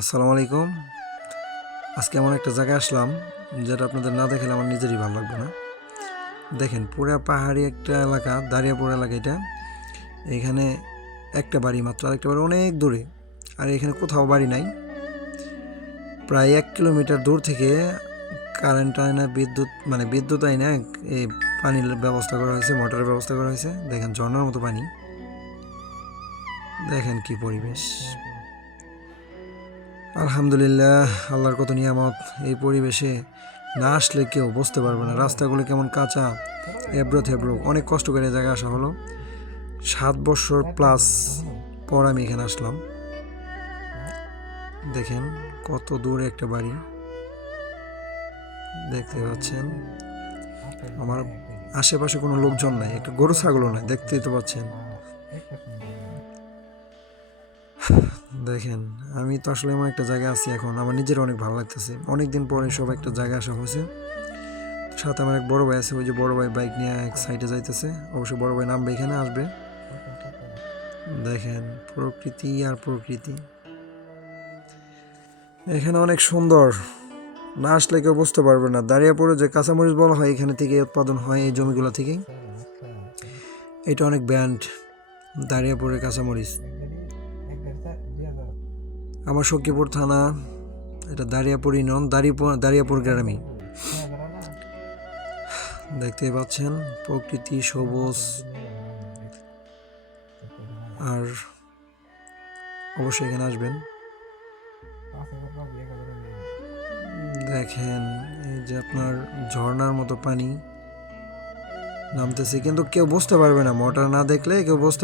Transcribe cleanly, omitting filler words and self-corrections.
আসসালামু আলাইকুম। আজকে এমন একটা জায়গায় আসলাম যেটা আপনাদের না দেখলে আমার নিজেরই ভালো লাগবে না। দেখেন পুরা পাহাড়ি একটা এলাকা, দারিয়াপুর এলাকা এটা। এখানে একটা বাড়ি মাত্র, আরেকটা বাড়ি অনেক দূরে। আর এখানে কোথাও বাড়ি নাই। প্রায় 1 কিলোমিটার দূর থেকে কারেন্ট আইনা, বিদ্যুৎ আইনা এই পানির ব্যবস্থা করা হয়েছে, মোটরের ব্যবস্থা করা হয়েছে। দেখেন ঝর্ণার মতো পানি, দেখেন কি পরিবেশ। আলহামদুলিল্লাহ, আল্লাহর কত নিয়ামত। এই পরিবেশে না আসলে কেউ বুঝতে পারবে না রাস্তাগুলো কেমন কাঁচা, এবড়ো থেবড়ো। অনেক কষ্ট করে জায়গায় আসা হলো। 7 বছর প্লাস পর আমি এখানে আসলাম। দেখেন কত দূরে একটা বাড়ি দেখতে পাচ্ছেন। আমার আশেপাশে কোনো লোকজন নাই, একটা গরু ছাগলও নাই, দেখতেই তো পাচ্ছেন। দেখেন আমি তো আসলে এমন একটা জায়গায় আছি এখন, আমার নিজের অনেক ভালো লাগতেছে। অনেকদিন পরে সব একটা জায়গায় আসা হয়েছে। সাথে আমার এক বড় ভাই আছে, ওই যে বড় ভাই বাইক নিয়ে এক সাইডে যাইতেছে। অবশ্যই বড় ভাই নামবে, এখানে আসবে। দেখেন প্রকৃতি আর প্রকৃতি, এখানে অনেক সুন্দর। না আসলে কেউ বুঝতে পারবে না। দাঁড়িয়াপুরে যে কাঁচামরিচ বলা হয়, এখানে থেকে উৎপাদন হয়, এই জমিগুলো থেকেই। এটা অনেক ব্যান্ড, দাঁড়িয়াপুরের কাঁচামরিচ। আমার সখীপুর থানা, এটা দাঁড়িয়াপুর ইউনিয়ন, দাঁড়িয়াপুর গ্রামে। দেখতে পাচ্ছেন প্রকৃতি, সবুজ। আর অবশ্যই এখানে আসবেন। দেখেন এই যে আপনার ঝর্ণার মতো পানি নামতেছে, কিন্তু কেউ বুঝতে পারবে না, মোটর না দেখলে কেউ বুঝতে